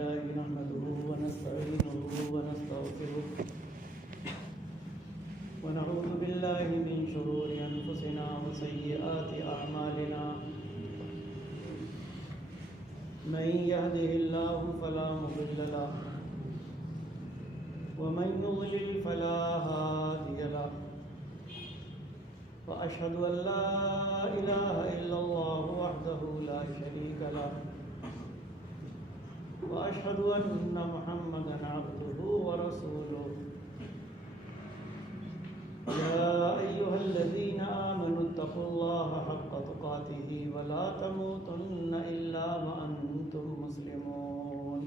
لله نحمده ونستعينه ونستغفره ونعوذ بالله من شرور أنفسنا وسيئات أعمالنا من يهده الله فلا مضل له ومن يضلل فلا هادي له وأشهد أن لا إله إلا الله وحده لا شريك له وأشهد أن محمدا عبده ورسوله يا أيها الذين آمنوا اتقوا الله حق تقاته ولا تموتن إلا وأنتم مسلمون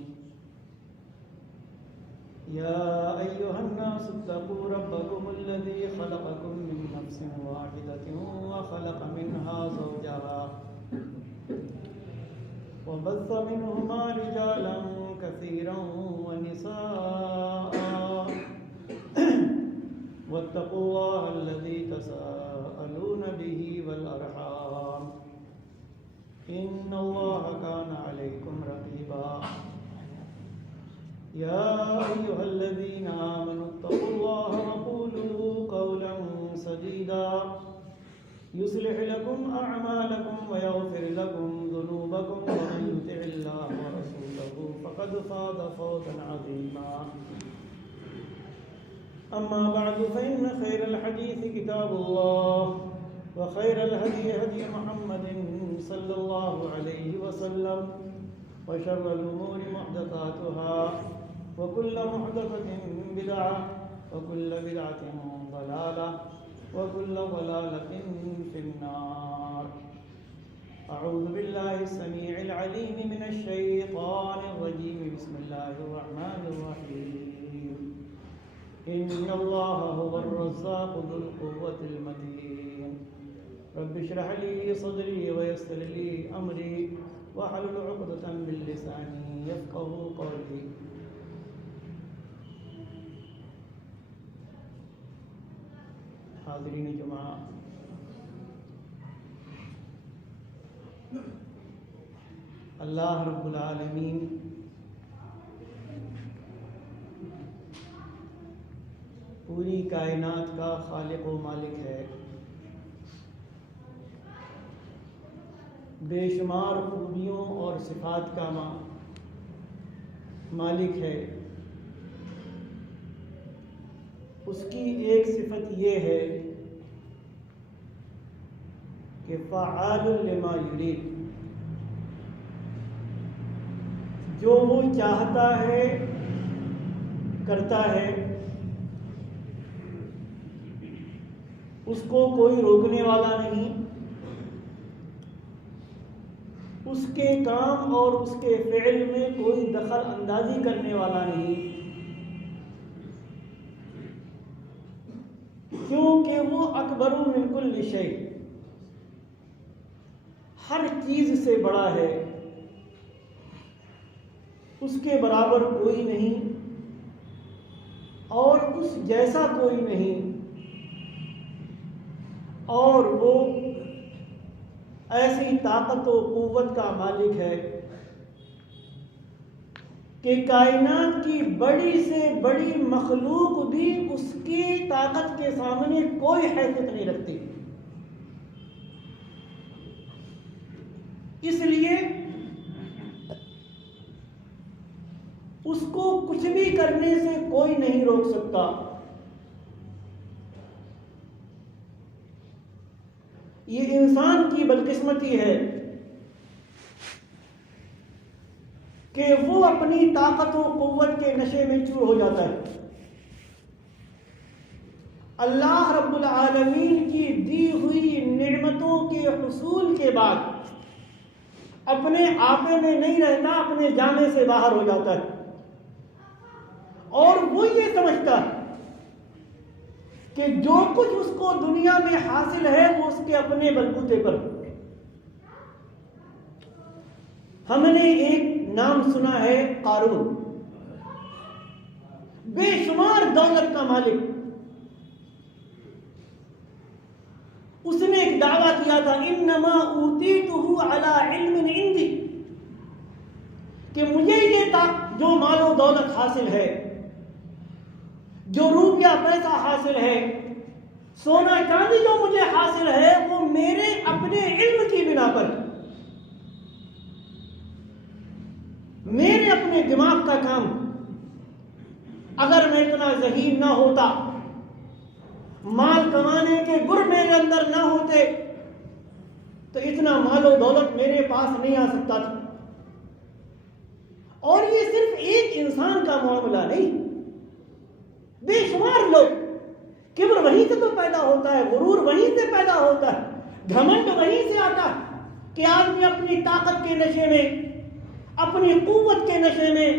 يا أيها الناس اتقوا ربكم الذي خلقكم من نفس واحدة وخلق منها زوجها وبث منهما رجالا كثيرا ونساء واتقوا الله الذي تساءلون به والأرحام إن الله كان عليكم رقيبا يا أيها الذين آمنوا اتقوا الله وقولوا قولا سديدا يصلح لكم أعمالكم ويغفر لكم ذنوبكم ومن يطع الله ورسوله فقد فاز فوزا عظيما أما بعد فإن خير الحديث كتاب الله وخير الهدي هدي محمد صلى الله عليه وسلم وشر الأمور محدثاتها وكل محدثة بدعة وكل بدعة ضلالة وكل ضلالة في النار أعوذ بالله السميع العليم من الشيطان الرجيم بسم الله الرحمن الرحيم إن الله هو الرزاق ذو القوة المتين رب اشرح لي صدري ويسر لي أمري واحلل عقدة من لساني يفقهوا قولي حاضرین جمعہ، اللہ رب العالمین پوری کائنات کا خالق و مالک ہے، بے شمار خوبیوں اور صفات کا مالک ہے۔ اس کی ایک صفت یہ ہے کہ فعال لما یرید، جو وہ چاہتا ہے کرتا ہے، اس کو کوئی روکنے والا نہیں، اس کے کام اور اس کے فعل میں کوئی دخل اندازی کرنے والا نہیں، کیونکہ وہ اکبر من کل شیء، ہر چیز سے بڑا ہے، اس کے برابر کوئی نہیں اور اس جیسا کوئی نہیں، اور وہ ایسی طاقت و قوت کا مالک ہے کہ کائنات کی بڑی سے بڑی مخلوق بھی اس کی طاقت کے سامنے کوئی حیثیت نہیں رکھتی۔ اس لیے اس کو کچھ بھی کرنے سے کوئی نہیں روک سکتا۔ یہ انسان کی بدقسمتی ہے کہ وہ اپنی طاقت و قوت کے نشے میں چور ہو جاتا ہے۔ اللہ رب العالمین کی دی ہوئی نعمتوں کے حصول کے بعد اپنے آپے میں نہیں رہتا، اپنے جامے سے باہر ہو جاتا ہے، اور وہ یہ سمجھتا ہے کہ جو کچھ اس کو دنیا میں حاصل ہے وہ اس کے اپنے بلبوتے پر۔ ہم نے ایک نام سنا ہے قارون، بے شمار دولت کا مالک۔ اس نے ایک دعویٰ کیا تھا انما اوتیتہ علی علم عندی، کہ مجھے یہ جو مال و دولت حاصل ہے، جو روپیہ پیسہ حاصل ہے، سونا چاندی جو مجھے حاصل ہے، وہ میرے اپنے علم کی بنا پر، میرے اپنے دماغ کا کام۔ اگر میں اتنا ذہین نہ ہوتا، مال کمانے کے گر میرے اندر نہ ہوتے، تو اتنا مال و دولت میرے پاس نہیں آ سکتا تھا۔ اور یہ صرف ایک انسان کا معاملہ نہیں، بے شمار لوگ، کبر وہیں سے تو پیدا ہوتا ہے، غرور وہیں سے پیدا ہوتا ہے، گھمنڈ وہیں سے آتا ہے کہ آدمی اپنی طاقت کے نشے میں، اپنی قوت کے نشے میں،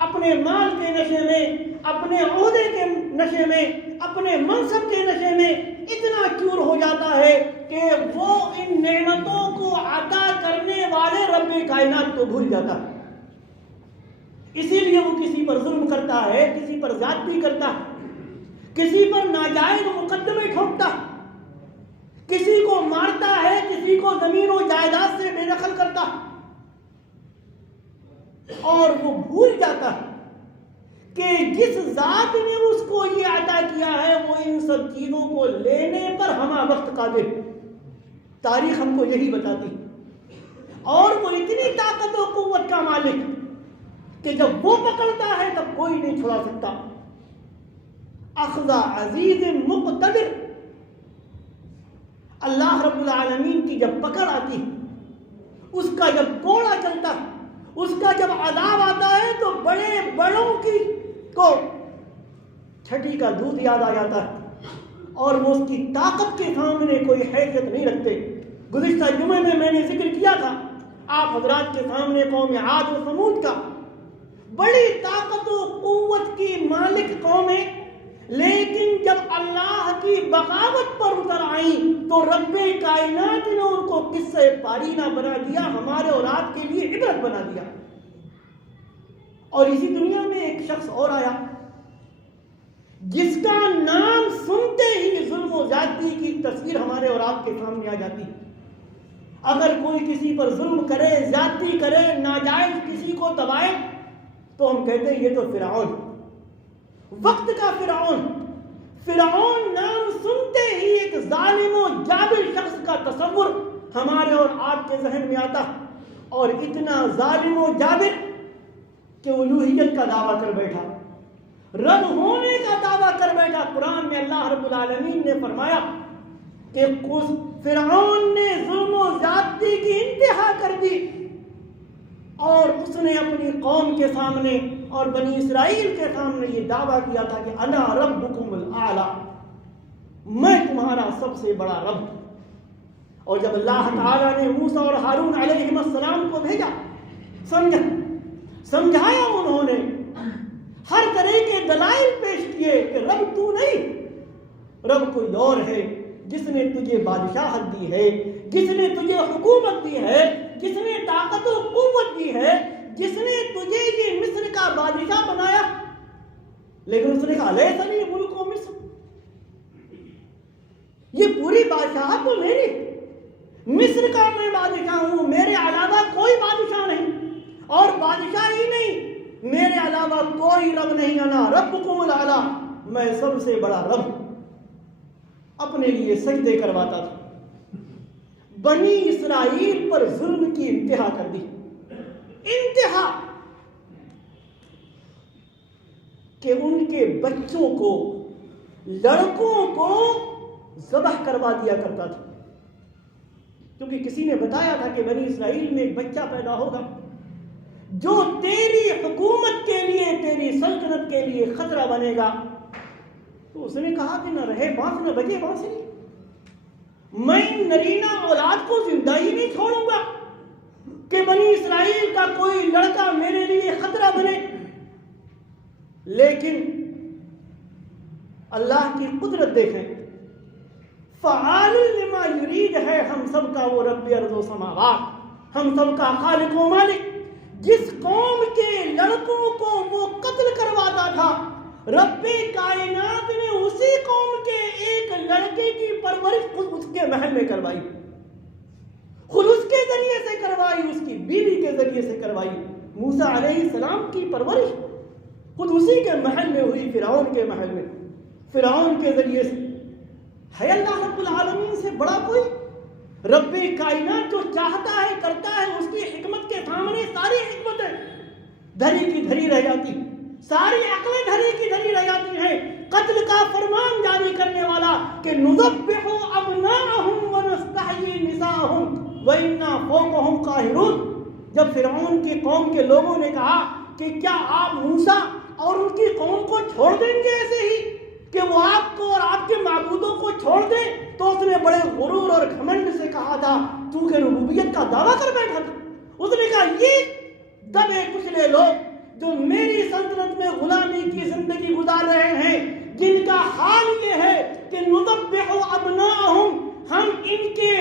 اپنے مال کے نشے میں، اپنے عہدے کے نشے میں، اپنے منصب کے نشے میں اتنا چور ہو جاتا ہے کہ وہ ان نعمتوں کو عطا کرنے والے رب کائنات کو بھول جاتا ہے۔ اسی لیے وہ کسی پر ظلم کرتا ہے، کسی پر زیادتی کرتا ہے، کسی پر ناجائز مقدمے ٹھوکتا، کسی کو مارتا ہے، کسی کو زمین و جائیداد سے بے دخل کرتا، اور وہ بھول جاتا ہے کہ جس ذات نے اس کو یہ عطا کیا ہے وہ ان سب چیزوں کو لینے پر ہمہ وقت قادر۔ تاریخ ہم کو یہی بتاتی، اور وہ اتنی طاقت و قوت کا مالک کہ جب وہ پکڑتا ہے تب کوئی نہیں چھڑا سکتا۔ اخذ عزیز مقتدر، اللہ رب العالمین کی جب پکڑ آتی، اس کا جب کوڑا چلتا، اس کا جب عذاب آتا ہے تو بڑے بڑوں کو چھٹی کا دودھ یاد آ جاتا ہے، اور وہ اس کی طاقت کے سامنے کوئی حیثیت نہیں رکھتے۔ گزشتہ جمعے میں نے ذکر کیا تھا آپ حضرات کے سامنے قوم عاد و ثمود کا، بڑی طاقت و قوت کی مالک قومیں، لیکن جب اللہ کی بغاوت پر اتر آئیں تو رب کائنات نے ان کو قصہ پارینہ بنا دیا، ہمارے اور آپ کے لیے عبرت بنا دیا۔ اور اسی دنیا میں ایک شخص اور آیا جس کا نام سنتے ہی ظلم و زیادتی کی تصویر ہمارے اور آپ کے سامنے آ جاتی۔ اگر کوئی کسی پر ظلم کرے، زیادتی کرے، ناجائز کسی کو دبائے تو ہم کہتے ہیں یہ تو فرعون، وقت کا فرعون۔ فرعون نام سنتے ہی ایک ظالم و جابر شخص کا تصور ہمارے اور آپ کے ذہن میں آتا، اور اتنا ظالم و جابر کہ الوہیت کا دعویٰ کر بیٹھا، رب ہونے کا دعویٰ کر بیٹھا۔ قرآن میں اللہ رب العالمین نے فرمایا کہ فرعون نے ظلم و زیادتی کی انتہا کر دی، اور اس نے اپنی قوم کے سامنے اور بنی اسرائیل کے سامنے یہ دعویٰ کیا تھا کہ انا ربکم الاعلی، میں تمہارا سب سے بڑا رب ہوں۔ اور جب اللہ تعالیٰ نے موسیٰ اور ہارون علیہ السلام کو بھیجا، سمجھایا، انہوں نے ہر طرح کے دلائل پیش کیے کہ رب تو نہیں، رب کوئی اور ہے جس نے تجھے بادشاہت دی ہے، جس نے تجھے حکومت دی ہے، جس نے طاقت و قوت دی ہے، جس نے تجھے یہ مصر کا بادشاہ بنایا۔ لیکن اس نے کہا لیس لی ملک مصر، یہ پوری بادشاہت تو میری، مصر کا میں بادشاہ ہوں، میرے علاوہ کوئی بادشاہ نہیں، اور بادشاہ ہی نہیں، میرے علاوہ کوئی رب نہیں، انا ربکم الاعلی، میں سب سے بڑا رب ہوں۔ اپنے لیے سجدے کرواتا تھا۔ بنی اسرائیل پر ظلم کی انتہا کر دی، انتہا کہ ان کے بچوں کو، لڑکوں کو ذبح کروا دیا کرتا تھا، کیونکہ کسی نے بتایا تھا کہ بنی اسرائیل میں ایک بچہ پیدا ہوگا جو تیری حکومت کے لیے، تیری سلطنت کے لیے خطرہ بنے گا۔ تو اس نے کہا کہ نہ رہے بانس نہ بجے بانسری، میں نرینہ اولاد کو زندہ ہی نہیں چھوڑوں گا کہ بنی اسرائیل کا کوئی لڑکا میرے لیے خطرہ بنے۔ لیکن اللہ کی قدرت دیکھیں، فعال لما یرید ہے، ہم سب کا وہ رب ارض و سماوات، ہم سب کا خالق و مالک، جس قوم کے لڑکوں کو وہ قتل کرواتا تھا، رب کائنات نے اسی قوم کے ایک لڑکے کی پرورش خود اس کے محل میں کروائی، خود اس کے ذریعے سے کروائی، اس کی بیوی کے ذریعے سے کروائی۔ موسیٰ علیہ السلام کی پرورش خود اسی کے محل میں ہوئی، فرعون کے محل میں، فرعون کے ذریعے سے۔ ہے اللہ رب العالمین سے بڑا کوئی؟ رب کائنات جو چاہتا ہے کرتا ہے، اس کی حکمت کے سامنے ساری حکمتیں دھری کی دھری رہ جاتی، ساری عقلیں دھری کی دھری رہ جاتی ہیں۔ قتل کا فرمان جاری کرنے والا کہ نذبح ابناءهم ونستحيي نساءهم وإنا فوقهم قاهرون۔ جب فرعون کی قوم کے لوگوں نے کہا کہ کیا آپ موسیٰ اور ان کی قوم کو چھوڑ دیں گے ایسے ہی کہ وہ آپ کو اور آپ کے معبودوں کو چھوڑ دیں، تو اس نے بڑے غرور اور گھمنڈ سے کہا تھا، تو کہ ربوبیت کا دعویٰ کر بیٹھا تھا۔ اس نے کہا یہ دبے کچلے لوگ جو میری سلطنت میں غلامی کی زندگی گزار رہے ہیں، جن کا حال یہ ہے کہ نذبح ابناءهم، ہم ان کے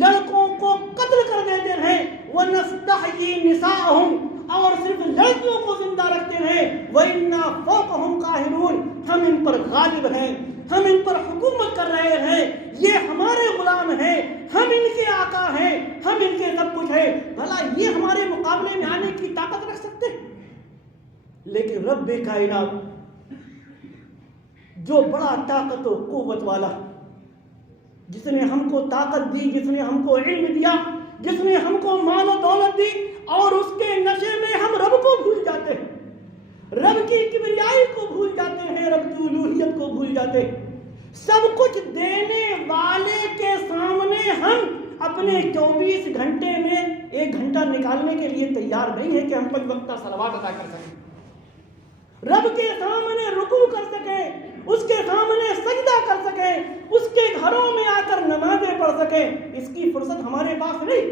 لڑکوں کو قتل کر دیتے ہیں، ونستحيي نساءهم، اور صرف لڑکیوں کو زندہ رکھتے ہیں، وإنا فوقهم قاہرون، ہم ان پر غالب ہیں، ہم ان پر حکومت کر رہے ہیں، یہ ہمارے غلام ہیں، ہم ان کے آقا ہیں، ہم ان کے سب کچھ ہیں۔ بھلا یہ ہمارے مقابلے میں آنے کی طاقت رکھ سکتے؟ لیکن رب کائنات جو بڑا طاقت و قوت والا، جس نے ہم کو طاقت دی، جس نے ہم کو علم دیا، جس نے ہم کو مال و دولت دی، اور اس کے نشے میں ہم رب کو بھول جاتے ہیں، رب کی کبریائی کو بھول جاتے ہیں، رب کی الوہیت کو بھول جاتے ہیں۔ سب کچھ دینے والے کے سامنے ہم اپنے 24 گھنٹے میں 1 گھنٹہ نکالنے کے لیے تیار نہیں ہے کہ ہم 5 وقتہ صلوات ادا کر سکیں، رب کے سامنے رکوع کر سکیں، اس کے سامنے سجدہ کر سکیں، اس کے گھروں میں آ کر نمازیں پڑھ سکیں۔ اس کی فرصت ہمارے پاس نہیں۔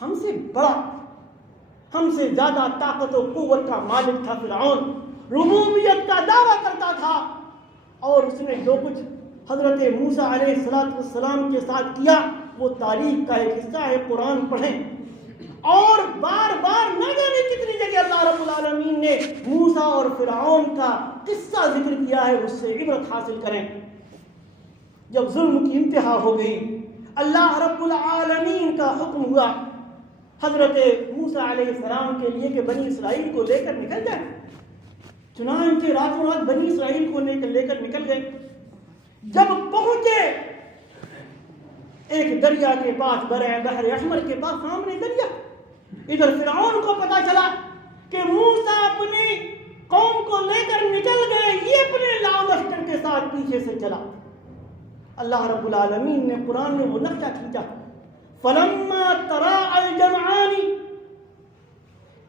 ہم سے بڑا، ہم سے زیادہ طاقت و قوت کا مالک تھا فرعون، ربوبیت کا دعویٰ کرتا تھا، اور اس نے جو کچھ حضرت موسیٰ علیہ السلام کے ساتھ کیا وہ تاریخ کا ایک حصہ ہے۔ قرآن پڑھیں اور بار بار نہ جانے کتنی جگہ اللہ رب العالمین نے موسیٰ اور فرعون کا قصہ ذکر کیا ہے، اس سے عبرت حاصل کریں۔ جب ظلم کی انتہا ہو گئی، اللہ رب العالمین کا حکم ہوا حضرت موسیٰ علیہ السلام کے لیے کہ بنی اسرائیل کو لے کر نکل جائیں۔ چنانچہ راتوں رات بنی اسرائیل کو لے کر نکل گئے۔ جب پہنچے ایک دریا کے پاس، بحر احمر کے پاس سامنے دریا، ادھر فرعون کو پتا چلا کہ موسیٰ اپنی قوم کو لے کر نکل گئے، یہ اپنے لاؤ لشکر کے ساتھ پیچھے سے چلا۔ اللہ رب العالمین نے قرآن میں وہ نقشہ کھینچا، فلما تراءى الجمعان،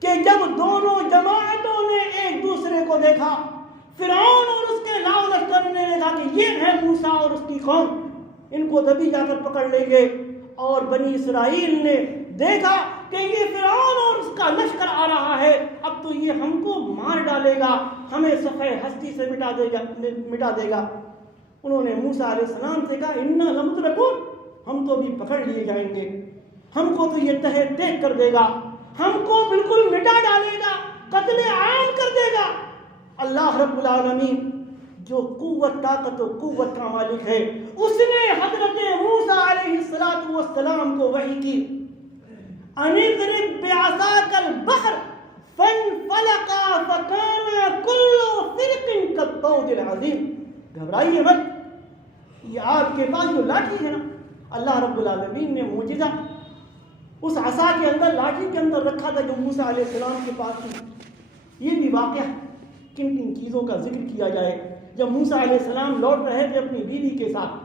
کہ جب دونوں جماعتوں نے ایک دوسرے کو دیکھا، فرعون اور اس کے لاؤ لشکر نے دیکھا کہ یہ ہے موسیٰ اور اس کی قوم، ان کو تبھی جا کر پکڑ لیں گے۔ اور بنی اسرائیل نے دیکھا کہ یہ فرعون اور اس کا لشکر آ رہا ہے، اب تو یہ ہم کو مار ڈالے گا، ہمیں صفحہ ہستی سے مٹا دے گا۔ انہوں نے موسیٰ علیہ السلام سے کہا انا لمدرکون، ہم تو بھی پکڑ لیے جائیں گے، ہم کو تو یہ تہہ دیکھ کر دے گا، ہم کو بالکل مٹا ڈالے گا، قتل عام کر دے گا۔ اللہ رب العالمین جو قوت، طاقت و قوت کا مالک ہے، اس نے حضرت موسیٰ علیہ السلام کو وحی کی، ان اضرب بعصاک البحر فانفلق فکان کل فرق کالطود العظیم۔ گھبرائیے مت، یہ آپ کے پاس جو لاٹھی ہے نا، اللہ رب العالمین نے معجزہ اس عصا کے اندر، لاٹھی کے اندر رکھا تھا جو موسیٰ علیہ السلام کے پاس تھی۔ یہ بھی واقعہ کن کن چیزوں کا ذکر کیا جائے۔ جب موسیٰ علیہ السلام لوٹ رہے تھے اپنی بیوی کے ساتھ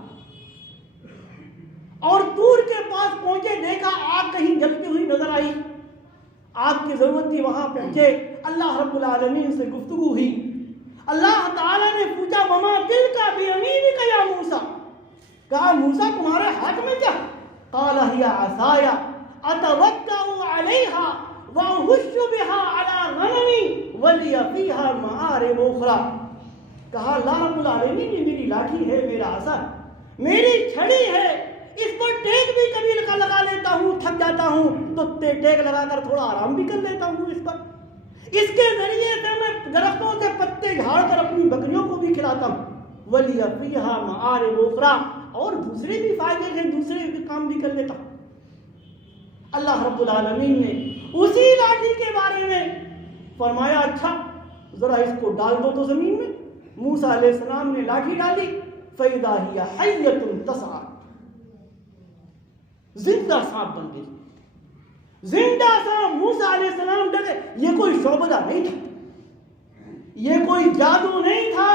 اور دور کے پاس پہنچے، دیکھا آگ کہیں جلتی ہوئی نظر آئی، آگ کی ضرورت تھی، وہاں پہنچے، اللہ رب العالمین سے گفتگو ہوئی۔ اللہ تعالیٰ نے پوچھا وما تلک بیمینک یا موسیٰ، کہا موسیٰ تمہارے ہاتھ میں کیا؟ قال ہی عصای اتوکأ علیہا واہش بہا علی غنمی ولی فیہا مآرب اخری۔ کہا اللہ رب العالمین یہ میری لاٹھی ہے، میرا عصا، میری چھڑی ہے، اس پر ٹیک بھی کبھی لگا لیتا ہوں، تھک جاتا ہوں تو ٹیک لگا کر تھوڑا آرام بھی کر لیتا ہوں اس پر، اس کے ذریعے سے میں درختوں سے پتے جھاڑ کر اپنی بکریوں کو بھی کھلاتا ہوں، ولی فیہا مآرب اخری، اور دوسرے بھی فائدے ہیں، دوسرے بھی کام بھی کر لیتا ہوں۔ اللہ رب العالمین نے اسی لاٹھی فرمایا اچھا ذرا اس کو ڈال دو تو زمین میں. موسیٰ علیہ السلام نے لاٹھی ڈالی، فَإِذَا هِيَ حَيَّةٌ تَسْعَىٰ، زندہ سانپ بن گئی. زندہ سانپ. موسیٰ علیہ السلام ڈرے. یہ کوئی شعبدہ نہیں تھا، یہ کوئی جادو نہیں تھا،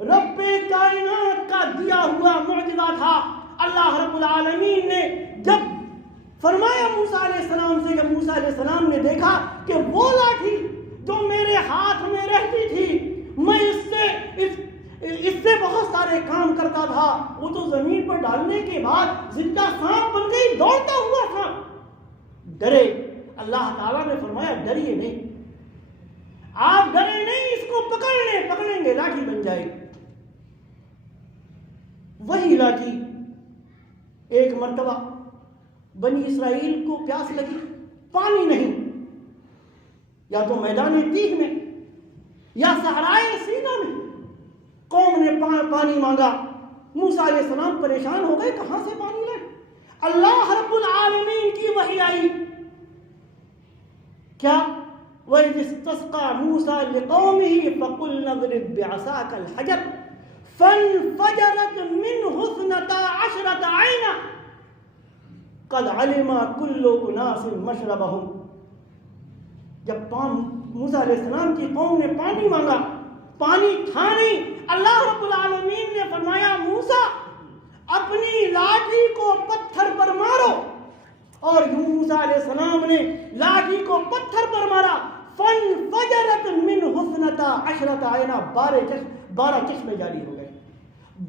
رب کائنات کا دیا ہوا معجزہ تھا. اللہ رب العالمین نے جب فرمایا موسیٰ علیہ السلام سے، جب موسیٰ علیہ السلام نے دیکھا کہ وہ لاٹھی جو میرے ہاتھ میں رہتی تھی، میں اس سے بہت سارے کام کرتا تھا، وہ تو زمین پر ڈالنے کے بعد زندہ سانپ بن گئی، دوڑتا ہوا تھا. ڈرے. اللہ تعالیٰ نے فرمایا ڈریے نہیں، آپ ڈرے نہیں، اس کو پکڑیں گے لاٹھی بن جائے. وہی لاٹھی ایک مرتبہ بنی اسرائیل کو پیاس لگی، پانی نہیں، یا تو میدان تیہ میں یا صحرائے سینا میں. قوم نے پانی مانگا. موسیٰ علیہ السلام پریشان ہو گئے، کہاں سے پانی لائیں؟ اللہ رب العالمین کی وحی آئی. کیا؟ وَإِذِ اسْتَسْقَىٰ مُوسَىٰ لِقَوْمِهِ فَقُلْنَا اضْرِب بِّعَصَاكَ الْحَجَرَ فَانْفَجَرَتْ مِنْهُ اثْنَتَا عَشْرَةَ عَيْنًا قَدْ عَلِمَ كُلُّ أُنَاسٍ مَشْرَبَهُمْ. جب موسیٰ علیہ السلام کی قوم نے پانی مانگا، پانی تھا نہیں. اللہ رب العالمین نے فرمایا موسیٰ اپنی لاٹھی کو پتھر پر مارو. اور یوں موسیٰ علیہ السلام نے لاٹھی کو پتھر پر مارا. فَانْفَجَرَتْ مِنْهُ اثْنَتَا عَشْرَةَ عَيْنًا. 12 چشمے جاری ہو گئے.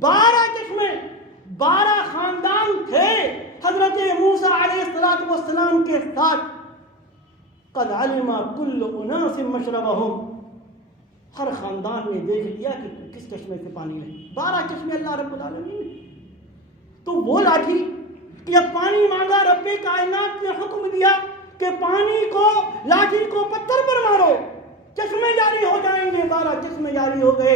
12 چشمے. 12 خاندان تھے حضرت موسیٰ علیہ السلام کے ساتھ. قد علم كل اناس مشربهم. ہر خاندان نے دیکھ لیا کہ کس چشمے سے پانی لے. 12 چشمے اللہ رب العالمین نے. تو وہ لاٹھی جب پانی مانگا، رب کائنات نے حکم دیا کہ پانی کو، لاٹھی کو پتھر پر مارو، چشمے جاری ہو جائیں گے. 12 چشمے جاری ہو گئے.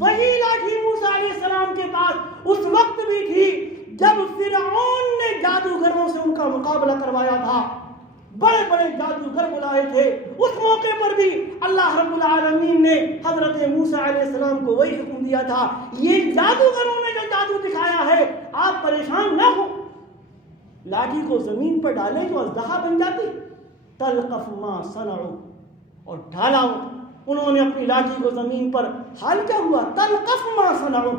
وہی لاٹھی موسیٰ علیہ السلام کے پاس اس وقت بھی تھی جب فرعون نے جادوگروں سے ان کا مقابلہ کروایا تھا. بڑے بڑے جادوگر بلائے تھے. اس موقع پر بھی اللہ رب العالمین نے حضرت موسیٰ علیہ السلام کو وہی حکم دیا تھا، یہ جادوگروں نے جو جادو دکھایا ہے آپ پریشان نہ ہو، لاٹھی کو زمین پر ڈالیں تو اژدہا بن جاتی. تلقف ما صنعوا. اور ڈالا انہوں نے اپنی لاٹھی کو زمین پر. حال کیا ہوا؟ تلقف ما صنعوا.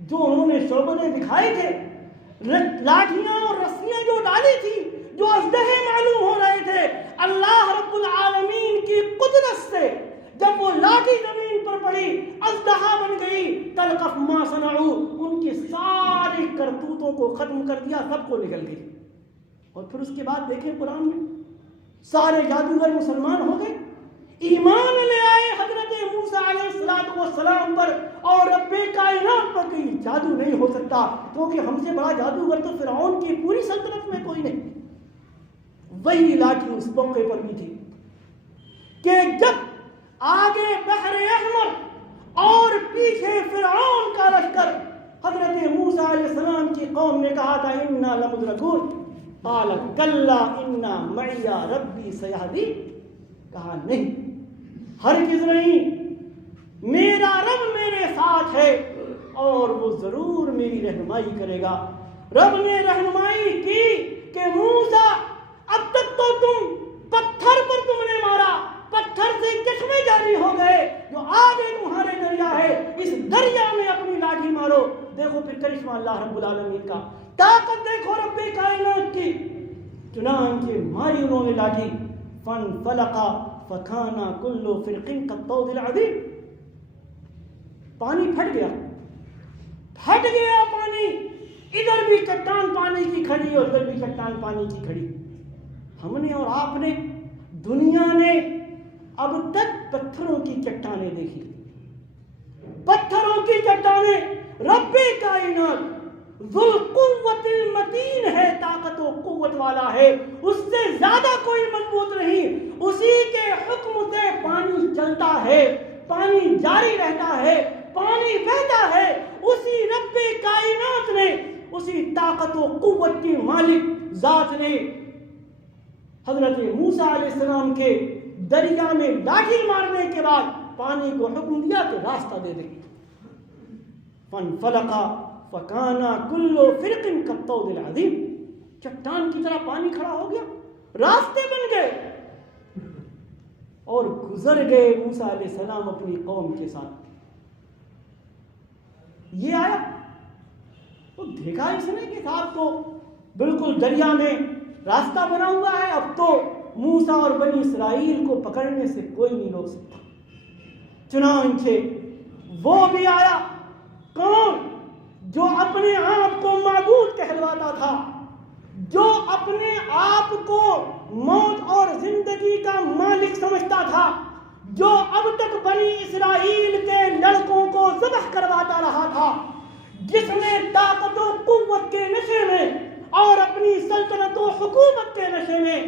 جو انہوں نے شعبدے دکھائے تھے، لاٹھیاں اور رسیاں جو ڈالی تھی، جو اژدہے معلوم ہو رہے تھے، اللہ رب العالمین کی قدرت سے جب وہ لاٹھی زمین پر پڑی، اژدہا بن گئی. تلقف ما صنعوا. ان کی ساری کرتوتوں کو ختم کر دیا، سب کو نکل گئی. اور پھر اس کے بعد دیکھیں قرآن میں سارے جادوگر مسلمان ہو گئے، ایمان لے آئے حضرت موسیٰ علیہ السلام پر اور رب کائنات پر. کہ جادو نہیں ہو سکتا کیونکہ ہم سے بڑا جادوگر تو فرعون کی پوری سلطنت میں کوئی نہیں. وہی لاٹھی اس موقع پر بھی تھی کہ جب آگے بحر احمر اور پیچھے فرعون کا لشکر، حضرت موسیٰ علیہ السلام کی قوم نے کہا تھا انا لمدرکون، قال کلا انا معی ربی سیہدین. کہا نہیں، ہرگز نہیں، میرا رب میرے ساتھ ہے اور وہ ضرور میری رہنمائی کرے گا. رب نے رہنمائی کی کہ موسیٰ اب تک تو پتھر پر تم نے مارا، پتھر سے چشمے جاری ہو گئے، جو آگے تمہارے دریا ہے اس دریا میں اپنی لاٹھی مارو. دیکھو پھر کرشمہ اللہ رب العالمین کا، طاقت دیکھو رب کائنات کی. چنانچہ ماری انہوں نے لاٹھی. فانفلق فکان کل فرق کالطود العظیم. پانی پھٹ گیا پانی. ادھر بھی چٹان پانی کی کھڑی اور ادھر بھی چٹان پانی کی کھڑی. ہم نے اور آپ نے، دنیا نے اب تک پتھروں کی چٹانیں دیکھی، پتھروں کی چٹانیں. رب کائنات ذو القوت المتین ہے، طاقت و قوت والا ہے، اس سے زیادہ کوئی مضبوط نہیں. اسی کے حکم سے پانی چلتا ہے، پانی جاری رہتا ہے، پانی بہتا ہے. اسی رب کائنات نے، اسی طاقت و قوت کی مالک ذات نے حضرت موسیٰ علیہ السلام کے دریا میں لاٹھی مارنے کے بعد پانی کو حکم دیا کہ راستہ دے دے. فانفلقا فکانا کل فرق کالطود العظیم. چٹان کی طرح پانی کھڑا ہو گیا, راستے بن گئے اور گزر گئے موسیٰ علیہ السلام اپنی قوم کے ساتھ. یہ آیا تو دیکھا اس نے کہ صاحب تو بالکل دریا میں راستہ بنا ہوا ہے, اب تو موسیٰ اور بنی اسرائیل کو پکڑنے سے کوئی نہیں روک سکتا. چنانچہ وہ بھی آیا, کون؟ جو اپنے آپ کو معبود کہلواتا تھا, جو اپنے آپ کو موت اور زندگی کا مالک سمجھتا تھا, جو اب تک بنی اسرائیل کے لڑکوں کو ذبح کرواتا رہا تھا, جس نے طاقت و قوت کے نشے میں اور اپنی سلطنت و حکومت کے نشے میں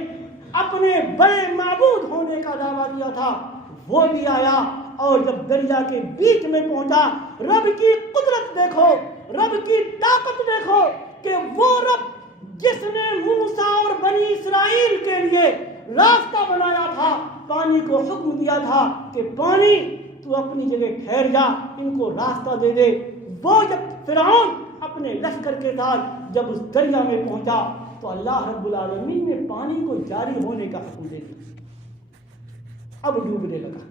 اپنے بڑے معبود ہونے کا دعویٰ کیا تھا, وہ بھی آیا. اور جب دریا کے بیچ میں پہنچا, رب کی قدرت دیکھو, رب کی طاقت دیکھو کہ وہ رب جس نے موسیٰ اور بنی اسرائیل کے لیے راستہ بنایا تھا, پانی کو حکم دیا تھا کہ پانی تو اپنی جگہ ٹھہر جا, ان کو راستہ دے دے. وہ جب فرعون اپنے لشکر کے ساتھ جب اس دریا میں پہنچا تو اللہ رب العالمین نے پانی کو جاری ہونے کا حکم دے دیا. اب ڈوبنے لگا,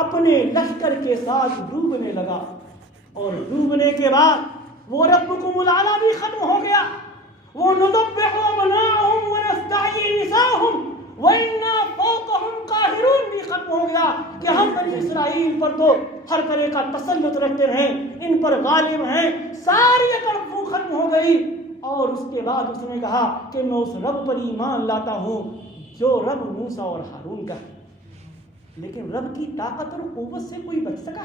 اپنے لشکر کے ساتھ ڈوبنے لگا, اور ڈوبنے کے بعد وہ ربکم العلیٰ بھی ختم ہو گیا, وہ نذبح ابناءهم ونستحیی نساءهم وإنا فوقهم قاہرون بھی ختم ہو گیا کہ ہم بنی اسرائیل پر تو ہر طرح کا تسلط رکھتے ہیں, ان پر غالب ہیں. ساری اکڑ ختم ہو گئی. اور اس کے بعد اس نے کہا کہ میں اس رب پر ایمان لاتا ہوں جو رب موسیٰ اور ہارون کا ہے. لیکن رب کی طاقت اور قوت سے کوئی بچ سکا؟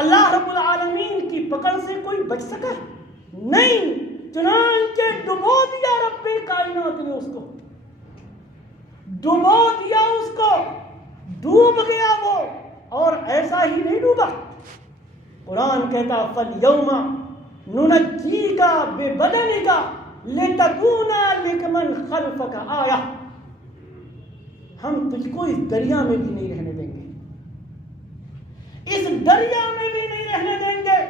اللہ رب العالمین کی پکڑ سے کوئی بچ سکا؟ نہیں. چنانچہ ڈبو دیا رب کائنات نے, اس کو ڈبو دیا, اس کو ڈوب گیا وہ. اور ایسا ہی نہیں ڈوبا, قرآن کہتا فَالْيَوْمَ نُنَجِّيكَ بِبَدَنِكَ لِتَكُونَ لِمَنْ خَلْفَكَ آیَةً. ہم تجھ کو اس دریا میں بھی نہیں رہنے دیں گے, اس دریا میں بھی نہیں رہنے دیں گے.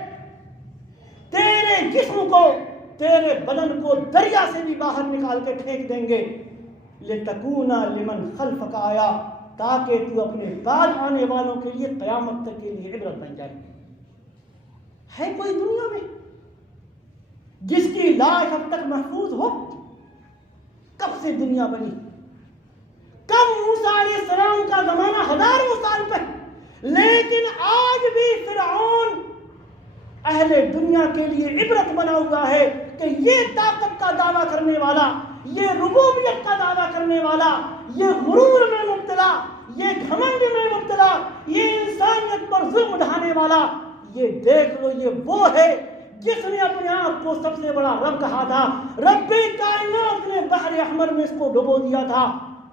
تیرے جسم کو, تیرے بدن کو دریا سے بھی باہر نکال کے پھینک دیں گے. لِتَكُونَ لِمَنْ خَلْفَكَ آیَةً, تاکہ تو اپنے بعد آنے والوں کے لیے قیامت تک کے لیے عبرت بن جائے. ہے کوئی دنیا میں جس کی لاش اب تک محفوظ ہو؟ کب سے دنیا بنی؟ کب موسیٰ علیہ السلام کا زمانہ ہزاروں سال پہلے. لیکن آج بھی فرعون اہل دنیا کے لیے عبرت بنا ہوا ہے کہ یہ طاقت کا دعویٰ کرنے والا, یہ ربوبیت کا دعویٰ کرنے والا, یہ غرور میں مبتلا, یہ گھمنڈ میں مبتلا, یہ انسانیت پر ظلم ڈھانے والا, یہ دیکھ لو یہ وہ ہے جس نے اپنے آپ کو سب سے بڑا رب کہا تھا. رب کائنات نے بحر احمر میں اس کو ڈبو دیا تھا.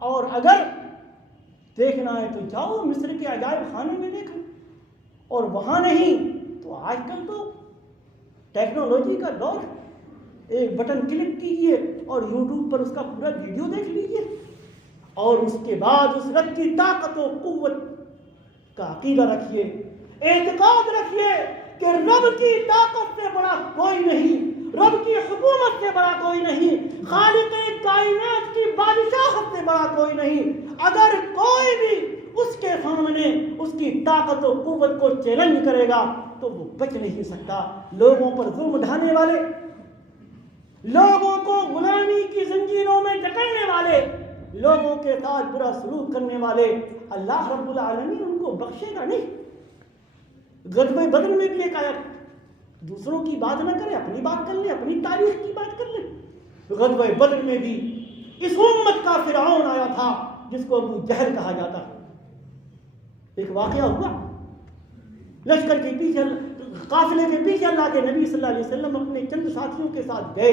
اور اگر دیکھنا ہے تو جاؤ مصر کے عجائب خانے میں دیکھ لو, اور وہاں نہیں تو آج کل تو ٹیکنالوجی کا دور ہے, ایک بٹن کلک کیجئے اور یوٹیوب پر اس کا پورا ویڈیو دیکھ لیجئے, اور اس کے بعد اس رب کی طاقت و قوت کا عقیدہ رکھیے, اعتقاد رکھیے کہ رب کی طاقت سے بڑا کوئی نہیں, رب کی حکومت سے بڑا کوئی نہیں, خالق کائنات کی بادشاہت سے بڑا کوئی نہیں. اگر کوئی بھی اس کے سامنے اس کی طاقت و قوت کو چیلنج کرے گا تو وہ بچ نہیں سکتا. لوگوں پر ظلم ڈھانے والے, لوگوں کو غلامی کی زنجیروں میں جکڑنے والے, لوگوں کے ساتھ برا سلوک کرنے والے, اللہ رب العالمین ان کو بخشے گا نہیں. غزوہ بدر میں بھی ایک آیت, دوسروں کی بات نہ کرے, اپنی بات کر لے, اپنی تاریخ کی بات کر لے. غزوہ بدر میں بھی اس امت کا فرعون آیا تھا جس کو ابو جہل کہا جاتا ہے. ایک واقعہ ہوا, لشکر کے پیچھے, قافلے کے پیچھے اللہ کے نبی صلی اللہ علیہ وسلم اپنے چند ساتھیوں کے ساتھ گئے.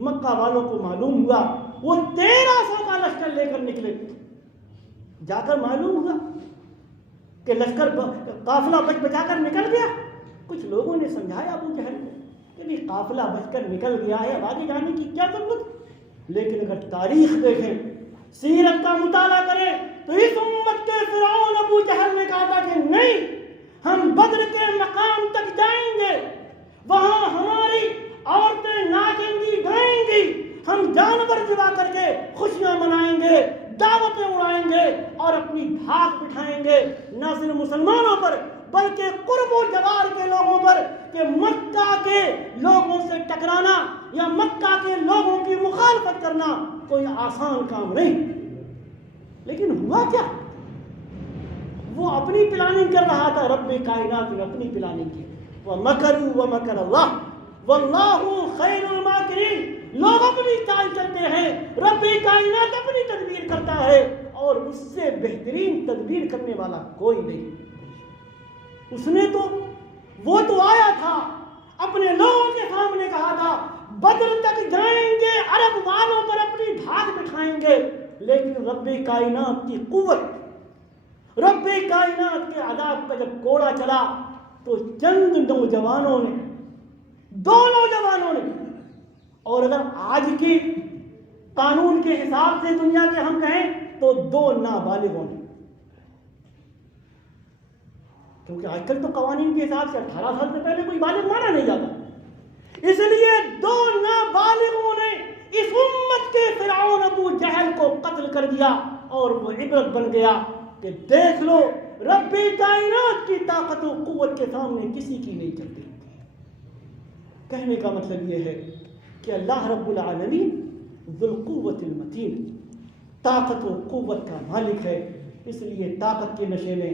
مکہ والوں کو معلوم ہوا وہ 1300 کا لشکر لے کر نکلے. جا کر معلوم ہوا کہ لشکر قافلہ بچا کر نکل گیا. کچھ لوگوں نے سمجھایا ابو جہل کو کہ بھی قافلہ بچ کر نکل گیا ہے, اب آگے جانے کی کیا ضرورت. لیکن اگر تاریخ دیکھیں سیرت کا مطالعہ کریں تو اس امت کے فرعون ابو جہل نے کہا تھا کہ نہیں، ہم بدر کے مقام تک جائیں گے، وہاں ہماری عورتیں ناچیں گی، گائیں گی، ہم جانور ذبح کر کے خوشیاں منائیں گے، دعوتیں اڑائیں گے اور اپنی دھاک بٹھائیں گے، نہ صرف مسلمانوں پر بلکہ قرب و جوار کے لوگوں پر، کہ مکہ کے لوگوں سے ٹکرانا یا مکہ کے لوگوں کی مخالفت کرنا کوئی آسان کام نہیں۔ لیکن ہوا کیا؟ وہ اپنی پلاننگ کر رہا تھا، رب کائنات نے اپنی پلاننگ کی، وَمَكَرُوا وَمَكَرَ اللَّهُ وَاللَّهُ خَيْرُ الْمَاكِرِينَ۔ لوگ اپنی چال چلتے ہیں، رب کائنات اپنی تدبیر کرتا ہے اور اس سے بہترین تدبیر کرنے والا کوئی نہیں۔ اس نے وہ تو آیا تھا، اپنے لوگوں کے سامنے کہا تھا بدر تک جائیں گے، عرب والوں پر اپنی دھاک بٹھائیں گے، لیکن رب کائنات کی قوت، رب کائنات کے عذاب کا جب کوڑا چلا تو چند نوجوانوں نے، دو نوجوانوں نے، اور اگر آج کی قانون کے حساب سے دنیا کے ہم کہیں تو دو نابالغوں نے، کیونکہ آج کل تو قوانین کے حساب سے 18 سال سے پہلے کوئی بالغ مانا نہیں جاتا، اس لیے دو نابالغوں نے اس امت کے فرعون ابو جہل کو قتل کر دیا، اور وہ عبرت بن گیا کہ دیکھ لو رب کائنات کی طاقت و قوت کے سامنے کسی کی نہیں چلتی۔ کہنے کا مطلب یہ ہے کہ اللہ رب العالمین ذو القوت المتین، طاقت و قوت کا مالک ہے، اس لیے طاقت کے نشے میں،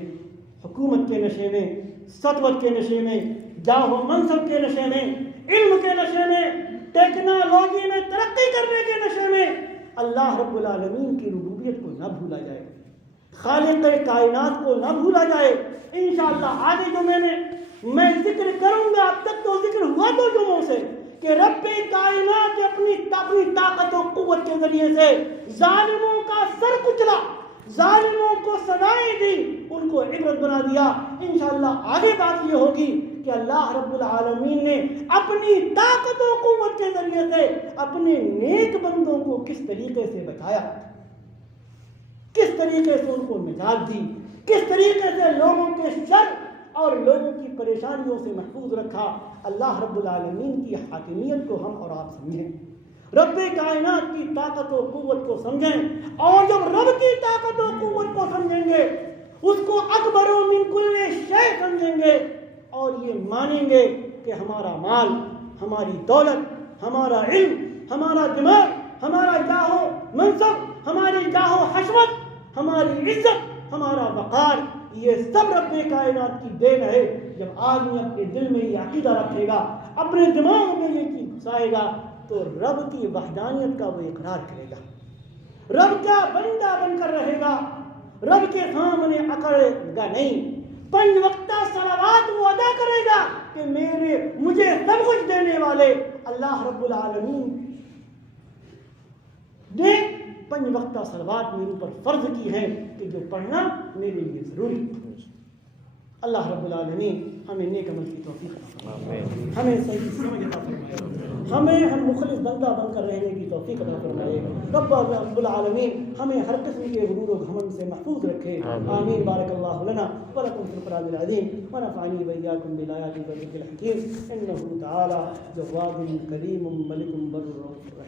حکومت کے نشے میں، سطوت کے نشے میں، جاہ و منصب کے نشے میں، علم کے نشے میں، ٹیکنالوجی میں ترقی کرنے کے نشے میں اللہ رب العالمین کی ربوبیت کو نہ بھولا جائے، خالق کائنات کو نہ بھولا جائے۔ انشاءاللہ آگے جو میں ذکر کروں گا، اب تک تو ذکر ہوا تو جمعوں سے کہ رب کائنات اپنی طاقت و قوت کے ذریعے سے ظالموں کا سر کچلا، ظالموں کو سزائیں دی، ان کو عبرت بنا دیا۔ انشاءاللہ آگے بات یہ ہوگی کہ اللہ رب العالمین نے اپنی طاقت و قوت کے ذریعے سے اپنے نیک بندوں کو کس طریقے سے بچایا، کس طریقے سے ان کو نجات دی، کس طریقے سے لوگوں کے شر اور لوگوں کی پریشانیوں سے محفوظ رکھا۔ اللہ رب العالمین کی حاکمیت کو ہم اور آپ سمجھیں، رب کائنات کی طاقت و قوت کو سمجھیں، اور جب رب کی طاقت و قوت کو سمجھیں گے، اس کو اکبر من کل شے سمجھیں گے، اور یہ مانیں گے کہ ہمارا مال، ہماری دولت، ہمارا علم، ہمارا دماغ، ہمارا جاہ و منصب، ہماری جاہ و حشمت، ہماری عزت، ہمارا وقار، یہ سب رب کائنات کی دین ہے۔ جب آدمی اپنے دل میں یہ عقیدہ رکھے گا، اپنے دماغ میں یہ چیز گھسائے گا، تو رب کی وحدانیت کا وہ اقرار کرے گا، رب کا بندہ بن کر رہے گا، رب کے سامنے اکڑے گا نہیں، 5 وقتہ صلوات وہ ادا کرے گا کہ مجھے سب کچھ دینے والے اللہ رب العالمین نے 5 وقتہ صلوات میرے اوپر فرض کی ہے کہ جو پڑھنا میرے لیے ضروری ہے۔ اللہ رب العالمین ہمیں نیک عمل کی توفیق عطا فرمائے، ہمیں صحیح سمجھ عطا فرمائے، ہم مخلص بندہ بن کر رہنے کی توفیق عطا فرمائے۔ رب العالمین ہمیں ہر قسم کے غرور و گھمنڈ سے محفوظ رکھے، آمین۔ بارک اللہ لنا ولکم فی القرآن العظیم ونفعنی وإیاکم بالآیات والذکر الحکیم، انہ تعالی جواد کریم ملک بر